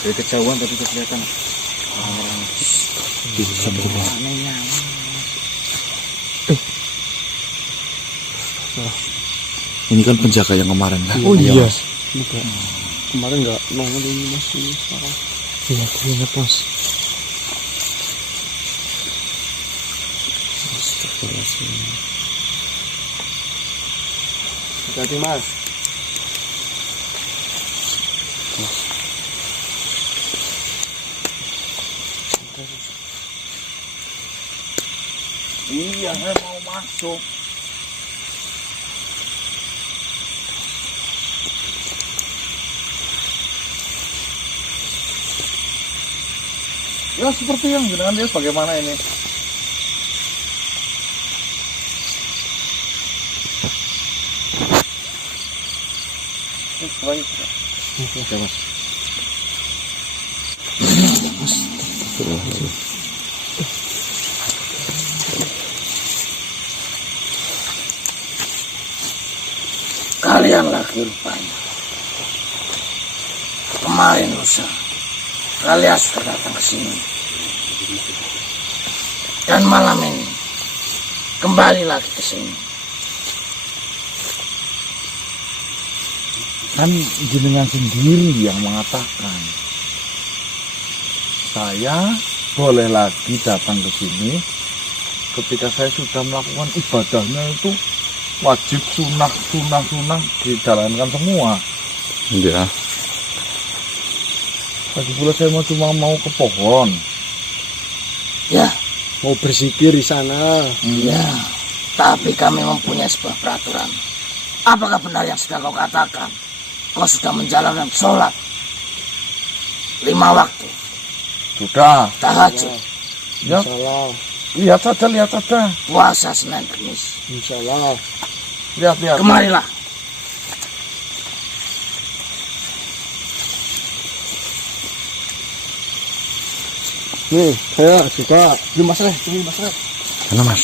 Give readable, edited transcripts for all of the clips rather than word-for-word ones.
Dari kejauhan tadi kelihatan orang-orang Bisa berubah. anehnya. Ini kan penjaga yang kemarin kan? Oh iya. Mas. Bukan. Kemarin nggak nongol ini mas ini sekarang. Iya, ingat mas. Astagfirullahaladzim. Hati-hati mas. Iya, saya mau masuk. Ya seperti yang jenengan lihat bagaimana ini. Baik. Oke, Mas. Kalian lagi rupanya. Kemarin lusa, kalian sudah datang ke sini. Dan malam ini kembali lagi ke sini. Kan jenengan sendiri yang mengatakan saya boleh lagi datang ke sini ketika saya sudah melakukan ibadahnya itu wajib sunah dijalankan semua. Iya. Lagi pula saya mau ke pohon. Ya, Mau berzikir di sana. iya. Tapi kami mempunyai sebuah peraturan. Apakah benar yang sudah kau katakan? Kau sudah menjalankan sholat 5 waktu. Sudah. Tahajud. Ya. Insyaallah. Lihat saja. Puasa Senin Kamis. Insyaallah. Lihat. Kemarilah. Nih, saya juga. Ini mas Reh, Mana mas?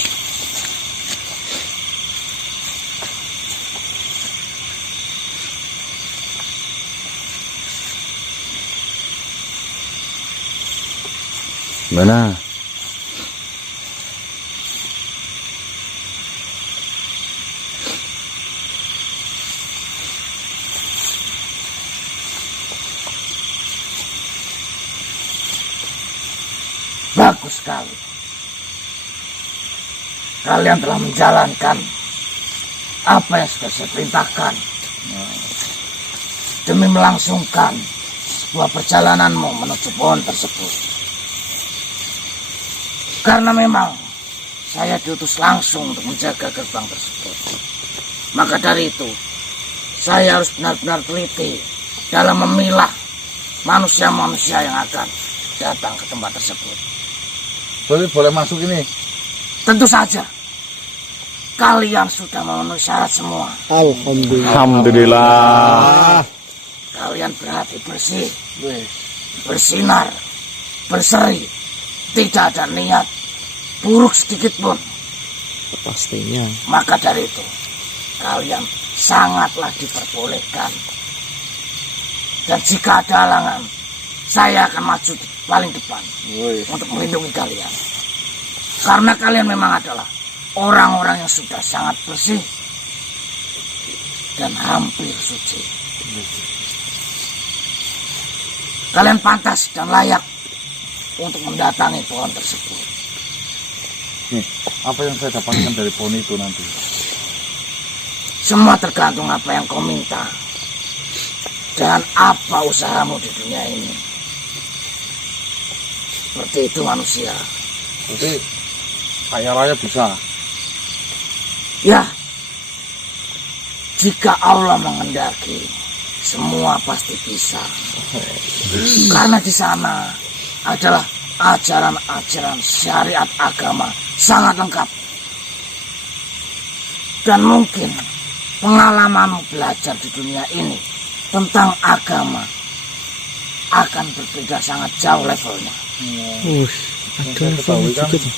Mana? Bagus sekali. Kalian telah menjalankan apa yang sudah saya perintahkan. Demi melangsungkan sebuah perjalananmu menuju pohon tersebut. Karena memang saya diutus langsung untuk menjaga gerbang tersebut. Maka dari itu, saya harus benar-benar teliti dalam memilah manusia-manusia yang akan datang ke tempat tersebut. Boleh masuk ini? Tentu saja. Kalian sudah memenuhi syarat semua. Alhamdulillah. Alhamdulillah. Kalian berhati bersih, bersinar, berseri. Tidak ada niat buruk sedikit pun. Pastinya. Maka dari itu, kalian sangatlah diperbolehkan. Dan jika ada halangan, saya akan maju paling depan untuk melindungi kalian. Karena kalian memang adalah orang-orang yang sudah sangat bersih dan hampir suci. Kalian pantas dan layak untuk mendatangi pohon tersebut. Nih, apa yang saya dapatkan dari pohon itu nanti? Semua tergantung apa yang kau minta dan apa usahamu di dunia ini. Seperti itu manusia. Jadi kaya raya bisa. Ya, jika Allah menghendaki, semua pasti bisa. Karena di sana adalah ajaran-ajaran syariat agama sangat lengkap. Dan mungkin pengalamanmu belajar di dunia ini tentang agama akan berbeda sangat jauh levelnya. Ada levelnya kan, juga tuh.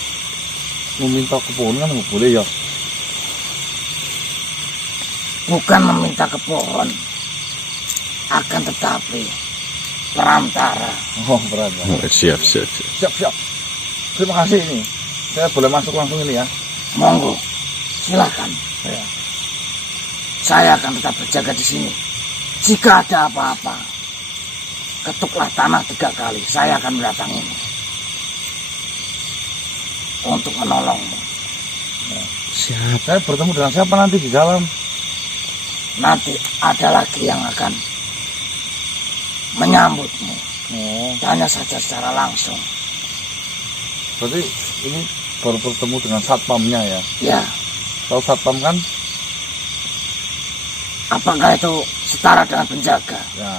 meminta ke pohon kan nggak boleh ya. Bukan meminta ke pohon, Akan tetapi perantara. Oh, berada. Siap. Siap. Terima kasih ini. Saya boleh masuk langsung ini ya? Monggo, silakan. Ya. Saya akan tetap berjaga di sini. Jika ada apa-apa, ketuklah tanah 3 kali. Saya akan mendatangimu untuk menolongmu. Siap. Saya bertemu dengan siapa nanti di dalam? Nanti ada lagi yang akan menyambutmu. Oh, Tanya saja secara langsung. berarti ini baru bertemu dengan satpamnya ya? Ya, Tahu satpam kan? apakah itu setara dengan penjaga? Ya.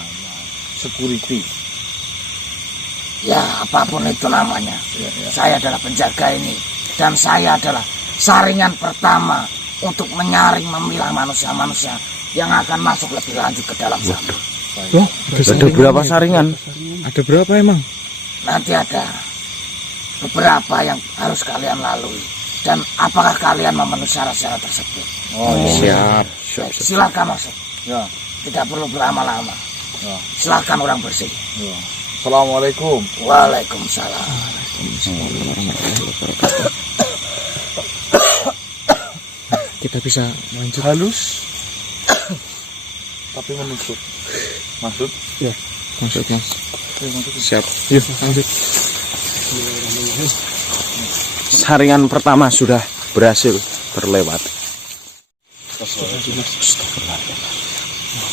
Security. Ya, apapun itu namanya. Ya. Saya adalah penjaga ini. Dan saya adalah saringan pertama untuk menyaring memilah manusia-manusia yang akan masuk lebih lanjut ke dalam sana. Loh, Ada berapa saringan? Ada berapa emang? Nanti ada beberapa yang harus kalian lalui. Dan apakah kalian memenuhi syarat-syarat tersebut? Oh, iya. Siap. Baik, silakan masuk. Ya. Tidak perlu berlama-lama. Ya. Silakan orang bersih. Ya. Assalamualaikum. Waalaikumsalam. Kita bisa lanjut. Halus. Tapi menusuk. Maksud? Ya, masuk mas. Ya, maksud. Siap. Yuk lanjut. Saringan pertama sudah berhasil terlewat.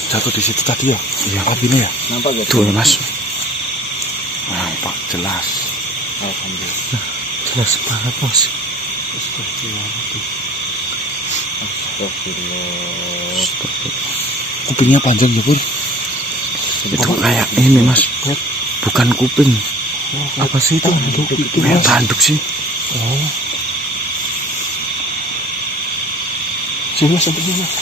Jatuh di situ tadi ya? Iya, ini ya. Nampak gak? Tuh ya, Mas. Nampak jelas. Alhamdulillah. Jelas banget mas. Kupingnya panjang ya, Pur. Itu kayak ini, Mas. Bukan kuping. Apa sih itu? Kayak tanduk sih. Oh. Sini mas, sampai sini mas.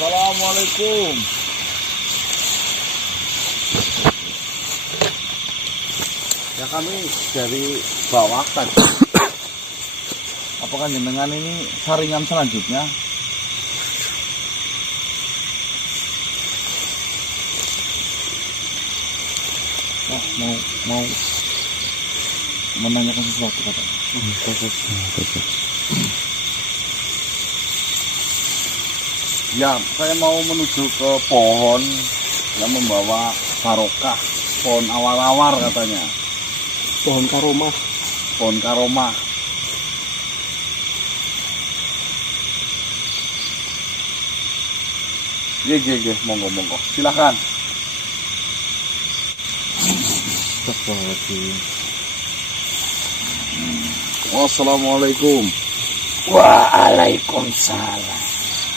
Assalamualaikum. Ya kami dari bawah tadi. Apakah jenengan ini saringan selanjutnya? Oh, mau menanyakan sesuatu katanya. Ya, saya mau menuju ke pohon yang membawa barokah, pohon awar-awar katanya, Pohon karomah. pohon karomah. Ye, monggo, silakan. Wassalamualaikum. Waalaikumsalam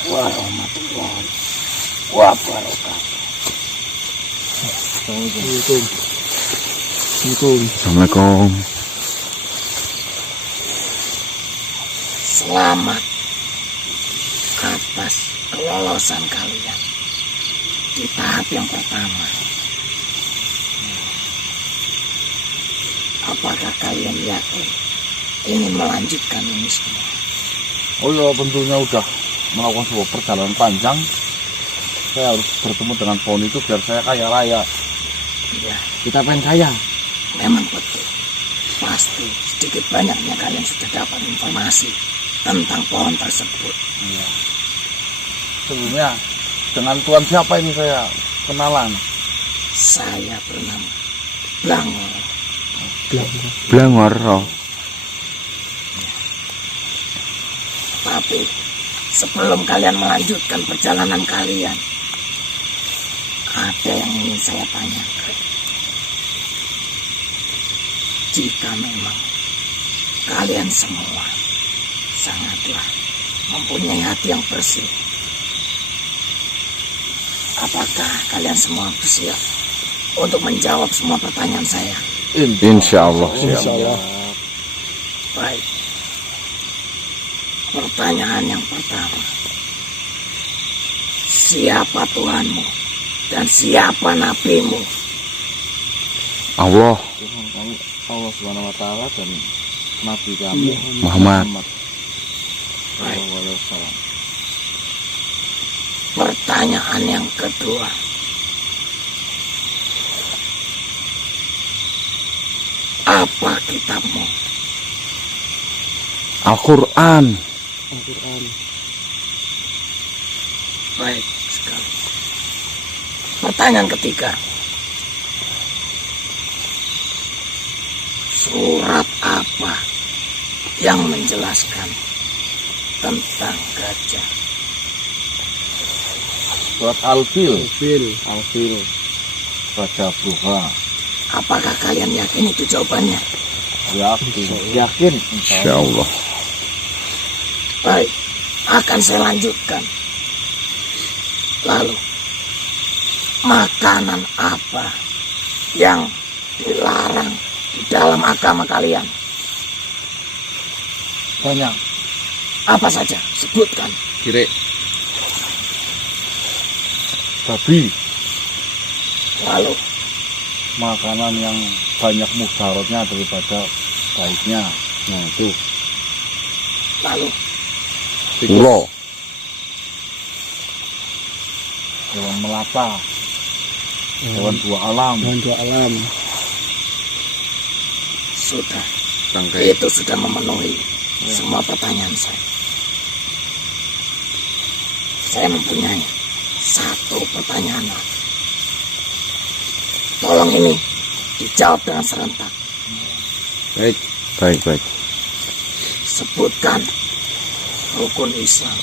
warahmatullahi wabarakatuh. Assalamualaikum. Selamat atas kelolosan kalian di tahap yang pertama. Apakah kalian yakin ingin melanjutkan ini semua? Oh ya, tentunya udah melakukan sebuah perjalanan panjang. Saya harus bertemu dengan pohon itu biar saya kaya raya. Ya, Kita pengen kaya. memang betul. Pasti sedikit banyaknya kalian sudah dapat informasi tentang pohon tersebut. Iya. Sebelumnya dengan tuan siapa ini saya kenalan? Saya bernama Blangor. Blangor. Tapi sebelum kalian melanjutkan perjalanan kalian, ada yang ingin saya tanyakan. Jika memang kalian semua sangatlah mempunyai hati yang bersih, apakah kalian semua bersiap untuk menjawab semua pertanyaan saya? Insya Allah. Insyaallah. Baik. Pertanyaan yang pertama. Siapa Tuhanmu dan siapa nabimu? Allah. Allah Subhanahu wa taala dan Nabi kami Muhammad. Sallallahu alaihi wasallam. Pertanyaan yang kedua. Apa kitabmu? Al-Quran. Al-Quran. Baik sekali. Pertanyaan ketiga. Surat apa yang menjelaskan tentang gajah? Surat Al-Fil. Fil. Al-Fil. Raja Buha. Apakah kalian yakin itu jawabannya? Yakin. Insya Allah. Baik, akan saya lanjutkan. Lalu, makanan apa yang dilarang di dalam agama kalian? Banyak. Apa saja? Sebutkan. Kira. Babi. Lalu, Makanan yang banyak mudaratnya daripada baiknya. Nah itu. lalu, Ulo. Hewan melata. Hewan dua alam. Dan dua alam. sudah. Tangkai. Itu sudah memenuhi semua pertanyaan saya. Saya mempunyai satu pertanyaan lagi. Tolong ini dijawab dengan serentak. Baik. Baik, baik. Sebutkan rukun Islam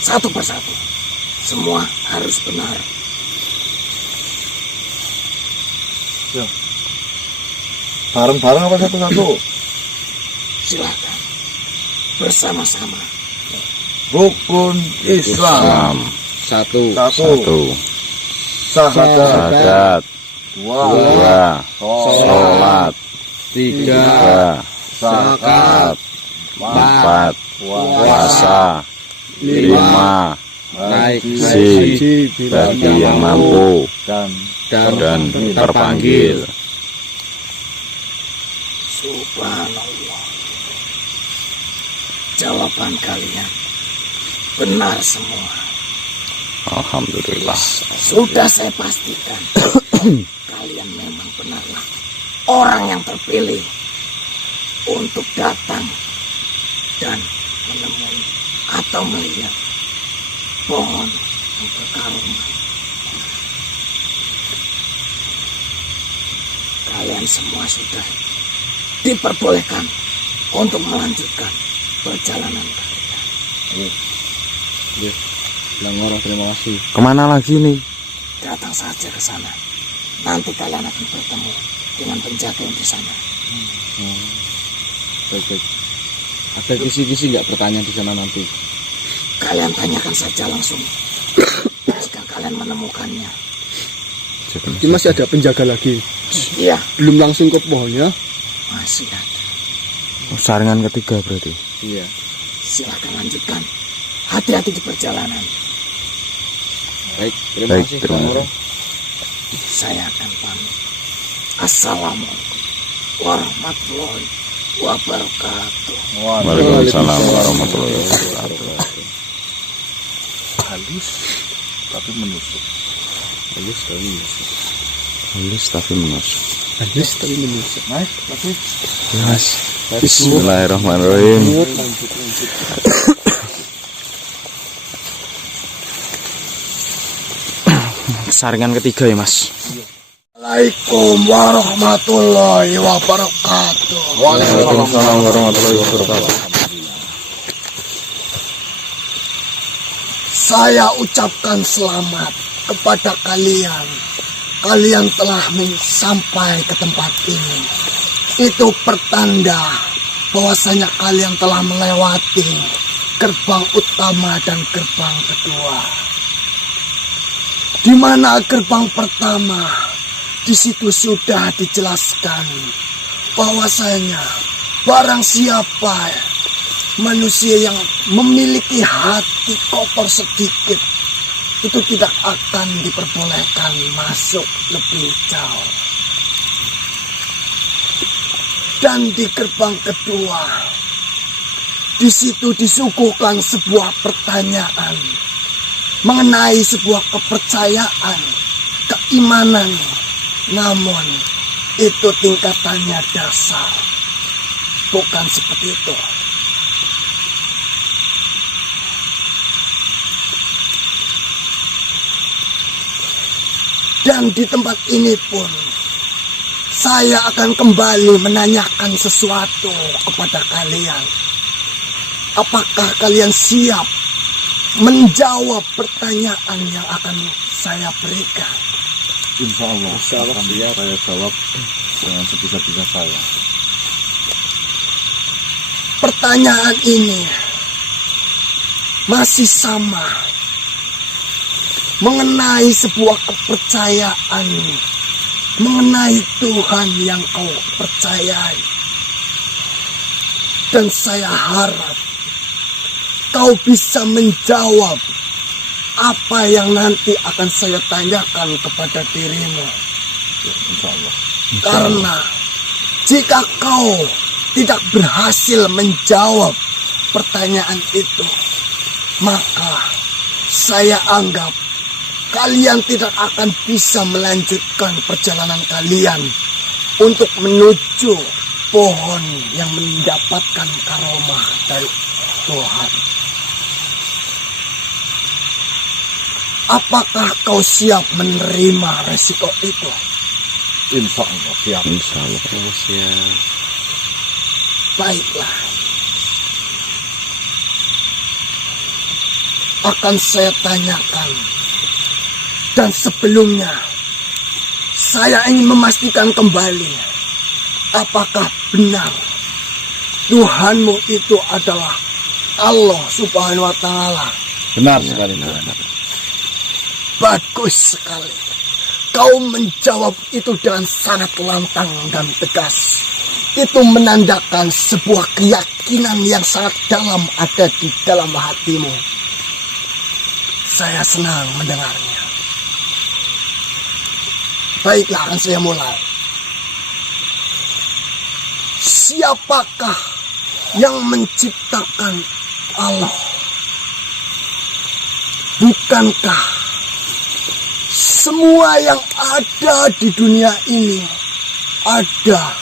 satu persatu. Semua harus benar. Bareng-bareng apa satu-satu? Silakan bersama-sama. Rukun Islam. Satu. Satu. Syahadat. Syahadat. Dua. Dua. Sholat. Tiga. Zakat. Empat. Puasa. Puasa. Lima. Naik Haji bagi yang mampu dan dan terpanggil. Subhanallah. Jawaban kalian benar semua. Alhamdulillah. Sudah saya pastikan kalian memang benarlah orang yang terpilih untuk datang dan menemui atau melihat pohon yang berkarunia. Kalian semua sudah diperbolehkan untuk melanjutkan perjalanan kalian. Bilang orang terima kasih. Kemana lagi nih? Datang saja ke sana. Nanti kalian akan bertemu dengan penjaga yang di sana. Baik. Ada kisi-kisi nggak pertanyaan di sana nanti? Kalian tanyakan saja langsung. Jika kalian menemukannya. Ini masih ada penjaga lagi. Iya, Belum langsung ke pohonnya. masih ada. Saringan ketiga berarti. Iya. Silakan lanjutkan. Hati-hati di perjalanan. Baik. Terima Baik, kasih. terima Bang kasih. Oro. Saya akan pamit. Assalamualaikum warahmatullahi wabarakatuh. Waalaikumsalam warahmatullahi wabarakatuh. Halus tapi menusuk. Halus tapi menusuk. Halus tapi menusuk. Halus tapi menusuk. Naik tapi Mas. Bismillahirrahmanirrahim. Lanjut. Saringan ketiga ya Mas. Assalamualaikum warahmatullahi wabarakatuh. Waalaikumsalam warahmatullahi wabarakatuh. Saya ucapkan selamat kepada kalian. Kalian telah sampai ke tempat ini. Itu pertanda bahwasanya kalian telah melewati gerbang utama dan gerbang kedua. Di mana gerbang pertama, di situ sudah dijelaskan bahwasanya barang siapa manusia yang memiliki hati kotor sedikit itu tidak akan diperbolehkan masuk lebih jauh. Dan di gerbang kedua, di situ disuguhkan sebuah pertanyaan mengenai sebuah kepercayaan, keimanan. Namun itu tingkatannya dasar, bukan seperti itu. Dan di tempat ini pun saya akan kembali menanyakan sesuatu kepada kalian. Apakah kalian siap menjawab pertanyaan yang akan saya berikan? Insya Allah akan saya jawab dengan sebisa-bisa saya. Pertanyaan ini masih sama, mengenai sebuah kepercayaan, mengenai Tuhan yang kau percayai. Dan saya harap kau bisa menjawab apa yang nanti akan saya tanyakan kepada dirimu. Insya Allah. Karena jika kau tidak berhasil menjawab pertanyaan itu, maka saya anggap kalian tidak akan bisa melanjutkan perjalanan kalian untuk menuju pohon yang mendapatkan karomah dari Tuhan. Apakah kau siap menerima resiko itu? Insya Allah siap. Insya Allah siap. Baiklah. Akan saya tanyakan. Dan sebelumnya, saya ingin memastikan kembali, apakah benar Tuhanmu itu adalah Allah Subhanahu wa Ta'ala? Benar sekali, Tuhan. Bagus sekali. Kau menjawab itu dengan sangat lantang dan tegas. Itu menandakan sebuah keyakinan yang sangat dalam ada di dalam hatimu. Saya senang mendengarnya. Baiklah, akan saya mulai. Siapakah yang menciptakan Allah? Bukankah semua yang ada di dunia ini ada,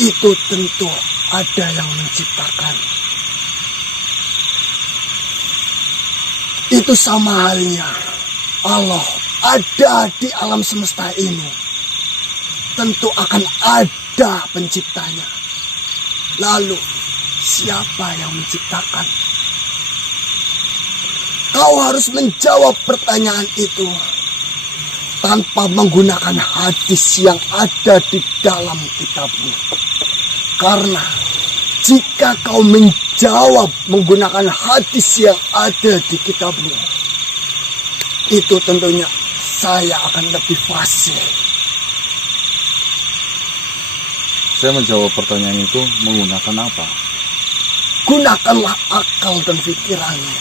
itu tentu ada yang menciptakan. Itu sama halnya Allah ada di alam semesta ini, tentu akan ada penciptanya. Lalu siapa yang menciptakan? Kau harus menjawab pertanyaan itu tanpa menggunakan hadis yang ada di dalam kitabmu. Karena jika kau menjawab menggunakan hadis yang ada di kitabmu, itu tentunya saya akan lebih fasih. Saya menjawab pertanyaan itu menggunakan apa? Gunakanlah akal dan pikiranmu.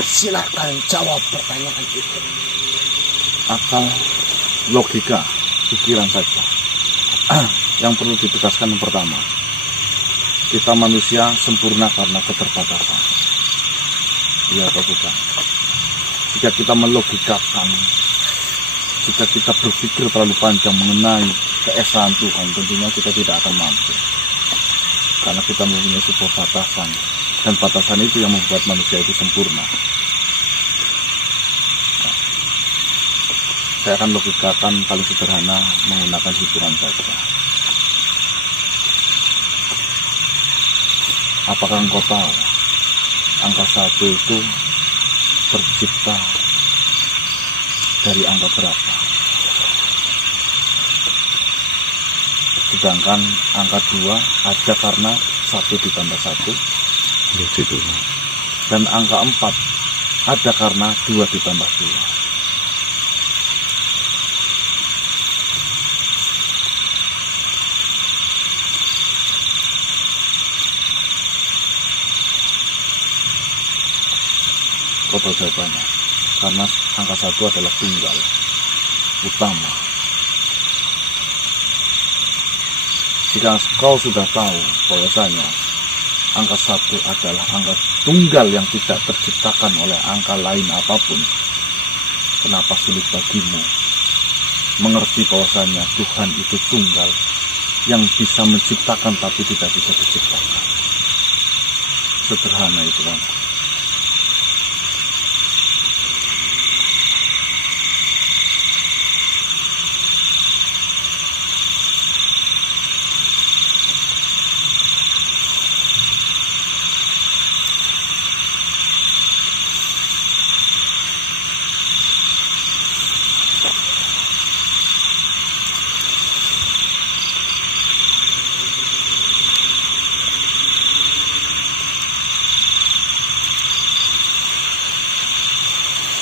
Silakan jawab pertanyaan itu. Akal, logika, pikiran saja. Yang perlu ditegaskan yang pertama, kita manusia sempurna karena keterbatasan. Iya atau bukan? Jika kita melogikakan, jika kita berpikir terlalu panjang mengenai keesaan Tuhan, tentunya kita tidak akan mampu. Karena kita mempunyai sebuah batasan, dan batasan itu yang membuat manusia itu sempurna. Nah, saya akan logikakan paling sederhana menggunakan hitungan saja. Apakah engkau tahu angka 1 itu tercipta dari angka berapa? Sedangkan angka 2 ada karena 1 ditambah 1. Dan angka 4 ada karena 2 ditambah 2. Kau tahu jawabannya? Karena angka 1 adalah tunggal utama. Jika kau sudah tahu bahwasanya angka 1 adalah angka tunggal yang tidak terciptakan oleh angka lain apapun, kenapa sulit bagimu mengerti bahwasanya Tuhan itu tunggal yang bisa menciptakan tapi tidak bisa diciptakan? Sederhana itu kan.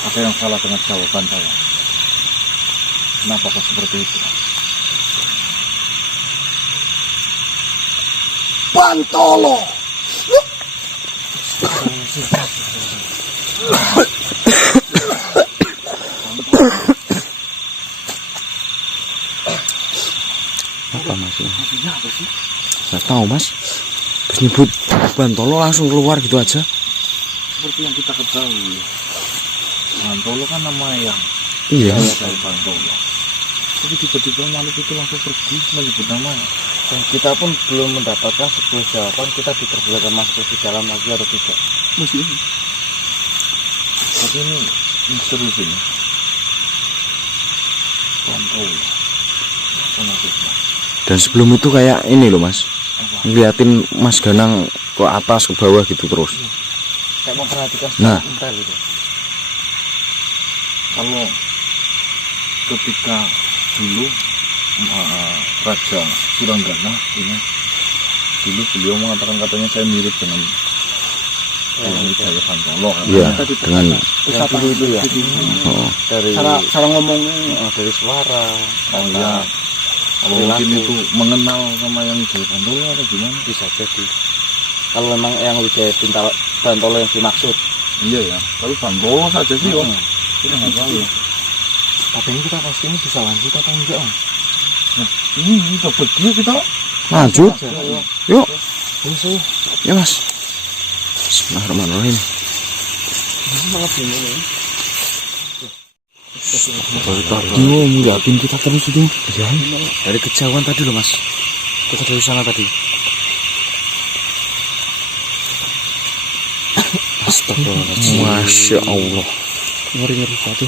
Ada yang salah dengan jawaban saya. Kenapa kok seperti itu? Bantolo. Apa mas? Nggak tahu mas. Pas nyebut Bantolo langsung keluar gitu aja. Seperti yang kita ketahui, Bantolo kan nama yang Iya. dari Bantolo. Tapi tiba-tiba makhluk itu langsung pergi menyebut namanya. Dan kita pun belum mendapatkan sebuah jawaban kita diperbolehkan masuk di dalam lagi atau tidak. Tapi ini misteri ini. Bantolo. Apa maksudnya? Dan sebelum itu kayak ini loh mas, ngeliatin Mas Ganang ke atas ke bawah gitu terus. Saya memperhatikan Nah. sebentar gitu. Kalau ketika dulu Raja Suranggana ini, dulu beliau mengatakan katanya saya mirip dengan Jaya Bantolo Iya, dengan Yang dulu itu ya. oh, Dari Cara ngomongnya. dari suara. Oh iya. Kalau mungkin itu mengenal sama yang Jaya Bantolo atau gimana? Bisa jadi. Kalau memang yang Wijaya Bantolo yang dimaksud. Iya ya. Tapi Bantolo saja sih om. Kita nggak tahu ya. Tapi ini kita pasti ini bisa lanjut atau enggak om? Ini udah pergi kita. lanjut. Yuk, Terus saya ya mas. Bismillahirrahmanirrahim. malah bingung ya. Dari tadi ngeliatin kita terus itu. Ya, dari kejauhan tadi loh mas. Kita dari sana tadi. Astagfirullahaladzim. Masya Allah. Ngeri-ngeri tadi.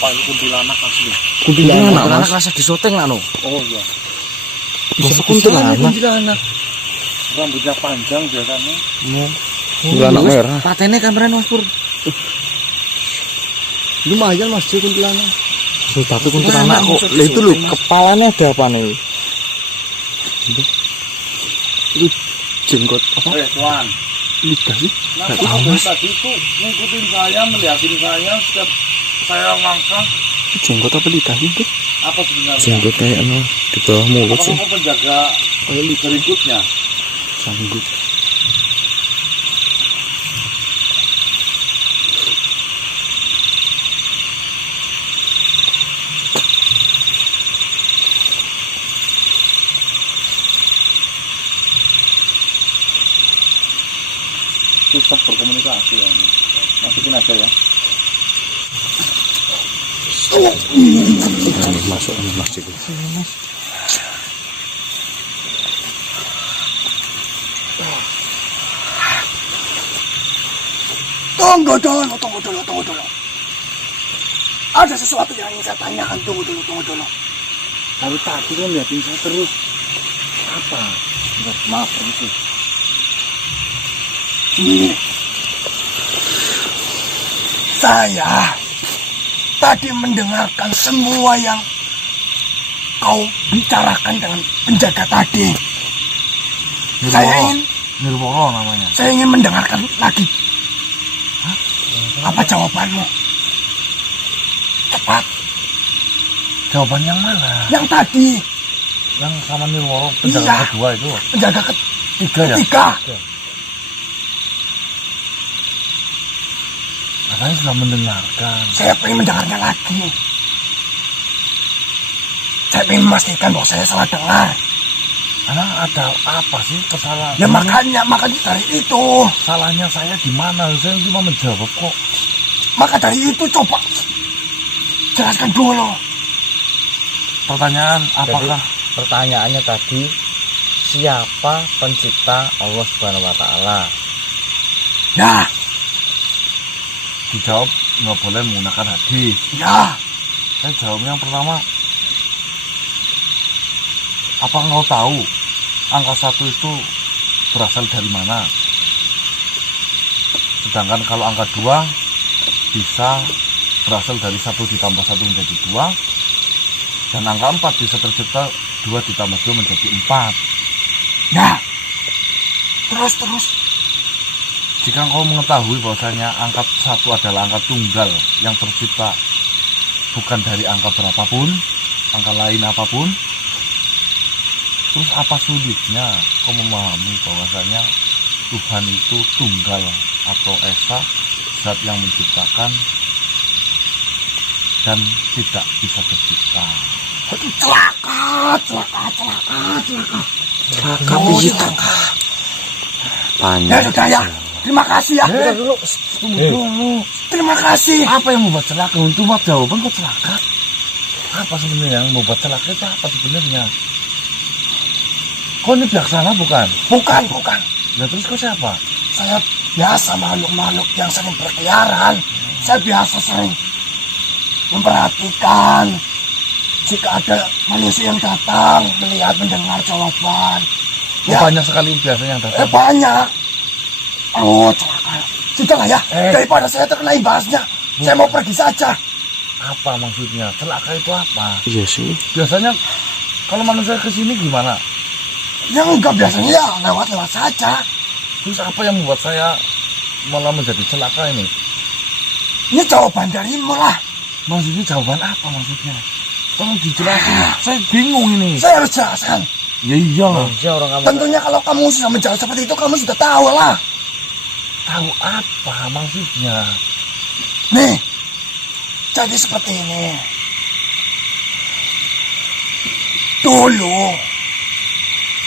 Pak ini kuntilanak asli. Kuntilanak mas. Rasa di syuting lah no. Oh iya. Bisa kuntilanak. Rambutnya panjang biasanya. Kuntilanak merah. Patene kameran Mas Pur. Lumayan mas dia kuntilanak. Tapi kuntilanak kok. Lah itu loh kepalanya ada apa nih? Itu jenggot apa? Tuan. Lidah sih. Nah, tadi itu ngikutin saya, melihatin saya setiap saya langkah. Itu jenggot apa lidah sih itu? Apa sebenarnya? Jenggot kayak di bawah mulut Apa sih. kamu penjaga berikutnya? Sanggup. Susah berkomunikasi ya ini. Masukin aja ya. Ini masuk ke masjid. Tunggu dulu. Ada sesuatu yang ingin saya tanyakan. Tunggu dulu. Tapi tadi kan liatin saya terus. Apa? Maaf permisi. Ini saya tadi mendengarkan semua yang kau bicarakan dengan penjaga tadi. Nirworo namanya. Saya ingin mendengarkan lagi. Apa jawabanmu? Cepat. Jawaban yang mana? Yang tadi, Yang sama Nirworo penjaga Iya. kedua itu. penjaga Tiga ya? ketiga. Katanya sudah mendengarkan. Saya ingin mendengarnya lagi. Saya ingin memastikan bahwa saya salah dengar. Emang ada apa sih kesalahan? Ya makanya dari itu. Salahnya saya di mana? Saya cuma menjawab kok. Maka dari itu coba jelaskan dulu. Pertanyaan, Jadi apakah pertanyaannya tadi, siapa pencipta Allah Subhanahu wa taala? Ya, dijawab nggak boleh menggunakan hadis? ya. Saya jawabnya yang pertama, apa engkau tahu angka 1 itu berasal dari mana? Sedangkan kalau angka 2 bisa berasal dari 1 ditambah 1 menjadi 2, dan angka 4 bisa tercipta 2 ditambah 2 menjadi 4. Ya. Terus. Jika engkau mengetahui bahwasanya angka 1 adalah angka tunggal yang tercipta bukan dari angka berapapun, angka lain apapun, terus apa sulitnya kau memahami bahwasanya Tuhan itu tunggal atau esa, zat yang menciptakan dan tidak bisa tercipta? Celaka. Piye to? Ya sudah ya. Terima kasih ya. Tunggu dulu. Terima kasih. Apa yang membuat celaka? Untuk jawaban kok celaka? Apa sebenarnya yang membuat celaka itu apa sebenarnya? Kau ini bijaksana bukan? Bukan. Nah terus kau siapa? Saya biasa makhluk-makhluk yang sering berkeliaran. Saya biasa sering memperhatikan jika ada manusia yang datang, melihat, mendengar jawaban. Ya, Banyak sekali biasanya yang datang. banyak. Oh, celaka. Sudahlah ya, daripada saya terkena imbasnya. Saya mau pergi saja. Apa maksudnya? Celaka itu apa? Iya sih. Biasanya kalau manusia kesini gimana? Yang enggak biasanya ya lewat-lewat saja. Terus apa yang membuat saya malah menjadi celaka ini? Ini jawaban darimu lah. Maksudnya jawaban apa maksudnya? Tolong dijelasin. Saya bingung ini. Saya harus jelaskan. Ya iyalah. Manusia orang kamu Tentunya kalau kamu sudah menjawab seperti itu, kamu sudah tahu lah. Tahu apa maksudnya? Nih, jadi seperti ini.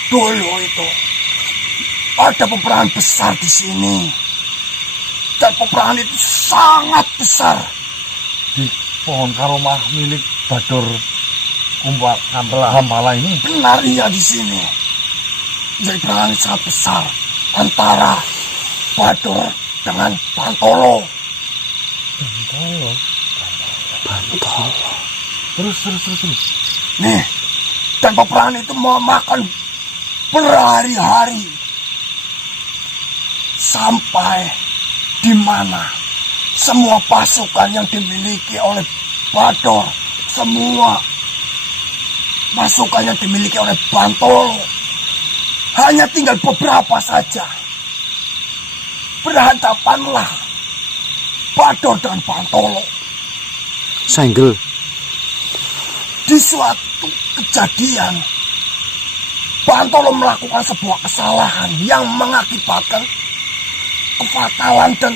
Dulu itu ada peperangan besar di sini. Dan peperangan itu sangat besar. Di pohon karomah milik Bador Hampala ini. Benar iya di sini. Jadi peperangan sangat besar antara Bador dengan Bantolo. Terus. Nih, dan peperangan itu memakan berhari-hari sampai di mana semua pasukan yang dimiliki oleh Bador, semua pasukan yang dimiliki oleh Bantolo, hanya tinggal beberapa saja. Berhadapanlah Bador dan Bantolo. Senggel. Di suatu kejadian, Bantolo melakukan sebuah kesalahan yang mengakibatkan kefatalan dan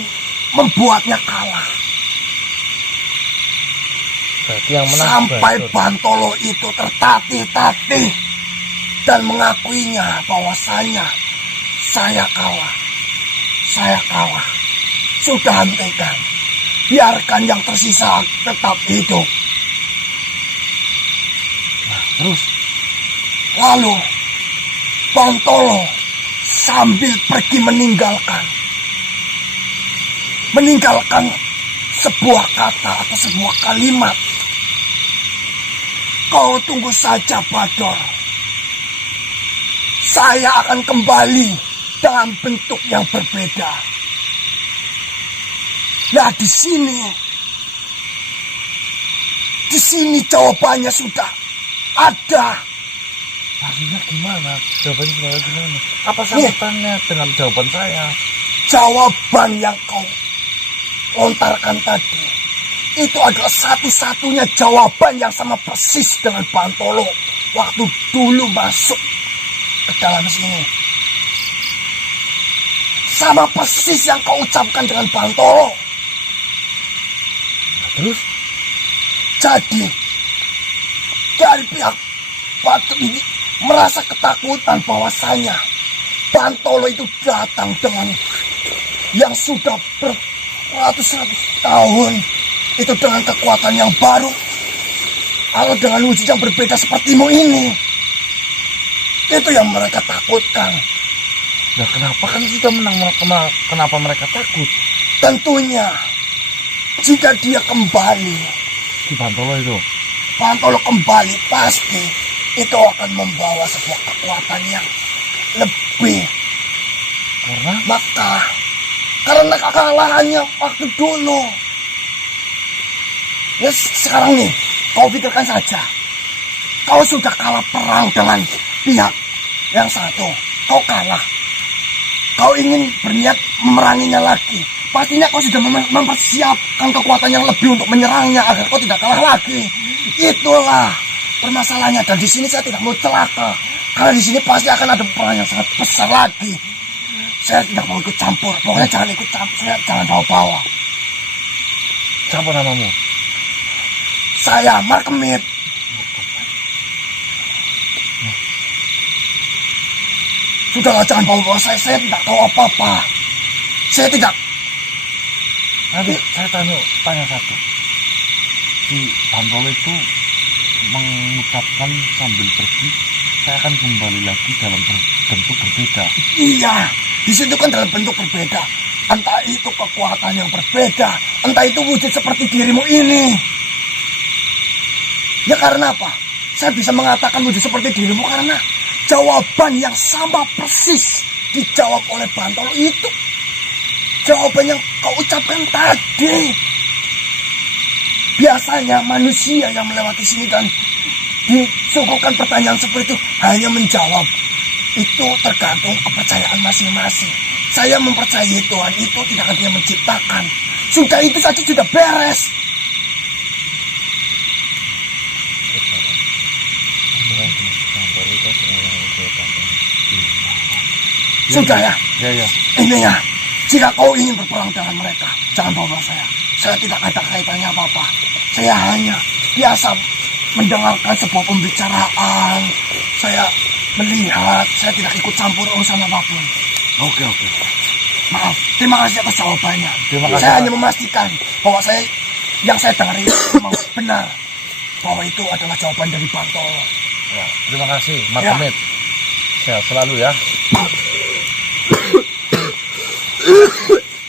membuatnya kalah. berarti yang menang Sampai Bador. Bantolo itu tertatih-tatih dan mengakuinya bahwasanya saya kalah. Sudah hentikan. Biarkan yang tersisa tetap hidup. Terus Lalu Bantolo sambil pergi meninggalkan sebuah kata atau sebuah kalimat. Kau tunggu saja, Bador. Saya akan kembali dalam bentuk yang berbeda. Nah, di sini jawabannya sudah ada. maksudnya gimana? Jawabannya gimana? Apa sangkutannya dengan jawaban saya? Jawaban yang kau lontarkan tadi itu adalah satu-satunya jawaban yang sama persis dengan Bantolo waktu dulu masuk ke dalam sini. Sama persis yang kau ucapkan dengan Bantolo. Terus Jadi dari pihak Batur ini merasa ketakutan bahwasanya Bantolo itu datang dengan yang sudah beratus-ratus tahun, itu dengan kekuatan yang baru atau dengan wujud yang berbeda sepertimu ini. Itu yang mereka takutkan. Nah, kenapa kan sudah menang? Kenapa mereka takut? Tentunya jika dia kembali, Di Bantolo itu. Bantolo kembali pasti itu akan membawa sebuah kekuatan yang lebih. Karena kekalahannya waktu dulu. Ya sekarang nih, kau pikirkan saja. Kau sudah kalah perang dengan pihak yang satu. Kau kalah. Kau ingin berniat memeranginya lagi. Pastinya kau sudah mempersiapkan kekuatan yang lebih untuk menyerangnya agar kau tidak kalah lagi. Itulah permasalahannya. Dan di sini saya tidak mau celaka. Karena di sini pasti akan ada perang yang sangat besar lagi. Saya tidak mau ikut campur. Pokoknya jangan ikut campur. Saya jangan bawa-bawa. Siapa namamu? Saya Markemit. Sudahlah, jangan bawa-bawa saya. Saya tidak tahu apa-apa. Saya tidak. Nanti saya tanya satu. Di Bantolo itu mengucapkan sambil pergi, saya akan kembali lagi dalam bentuk berbeda. Iya, di situ kan dalam bentuk berbeda. Entah itu kekuatan yang berbeda, entah itu wujud seperti dirimu ini. Ya karena apa? Saya bisa mengatakan wujud seperti dirimu karena jawaban yang sama persis dijawab oleh Bantolo itu. Jawaban yang kau ucapkan tadi. Biasanya manusia yang melewati sini dan disuguhkan pertanyaan seperti itu hanya menjawab. Itu tergantung kepercayaan masing-masing. Saya mempercayai Tuhan itu tidak akan dia menciptakan. Sudah itu saja sudah beres. Sudah ya? Ya. Intinya, jika kau ingin berperang dengan mereka, jangan bawa saya. Saya tidak ada kaitannya apa-apa. Saya hanya biasa mendengarkan sebuah pembicaraan. Saya melihat, saya tidak ikut campur urusan apapun. Oke. Maaf, terima kasih atas jawabannya. Terima kasih, Saya Pak. hanya memastikan bahwa yang saya dengar itu memang benar. Bahwa itu adalah jawaban dari Bantolo. Ya, terima kasih, Markemit. Sehat selalu ya.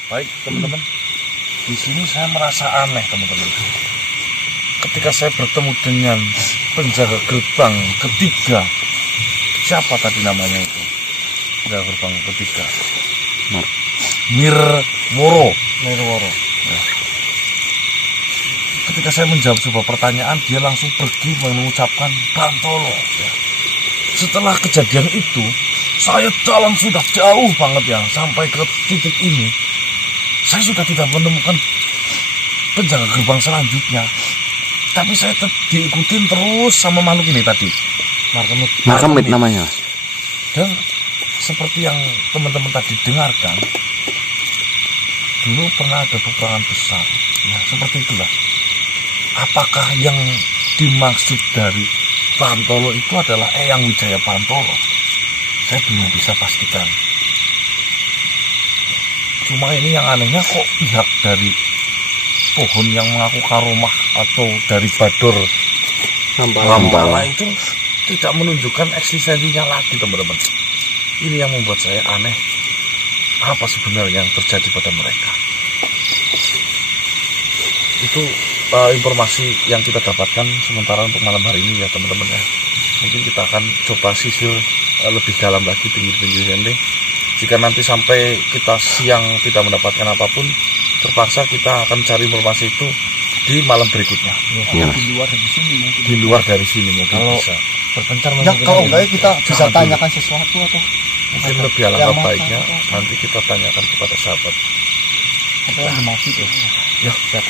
Baik, teman-teman. Di sini saya merasa aneh, teman-teman. Ketika saya bertemu dengan penjaga gerbang ketiga, siapa tadi namanya itu? Penjaga gerbang ketiga. Nirworo. Ya. Ketika saya menjawab sebuah pertanyaan, dia langsung pergi mengucapkan Bantolo. Ya. Setelah kejadian itu, saya jalan sudah jauh banget ya, sampai ke titik ini. Saya sudah tidak menemukan penjaga gerbang selanjutnya. Tapi saya diikutin terus sama makhluk ini tadi. Markemit namanya, Mas. Dan seperti yang teman-teman tadi dengarkan, dulu pernah ada peperangan besar. Ya, seperti itulah. Apakah yang dimaksud dari Bantolo itu adalah Eyang Wijaya Bantolo? Saya belum bisa pastikan. Cuma ini yang anehnya, kok pihak dari pohon yang mengaku karomah atau dari Bador Hambala itu tidak menunjukkan eksistensinya lagi, teman-teman. Ini yang membuat saya aneh. Apa sebenarnya yang terjadi pada mereka? Itu informasi yang kita dapatkan sementara untuk malam hari ini ya, teman-teman ya. Mungkin kita akan coba sisir lebih dalam lagi pinggir-pinggir ini. Jika nanti sampai kita siang tidak mendapatkan apapun, terpaksa kita akan cari informasi itu di malam berikutnya. Iya. Di luar dari sini mungkin Kalau bisa. berpencar Ya kalau enggak kita bisa Jangan dulu. tanyakan sesuatu atau Mungkin lebih alangkah baiknya nanti kita tanyakan kepada sahabat. apa yang dimaksud ya? Ya, siap.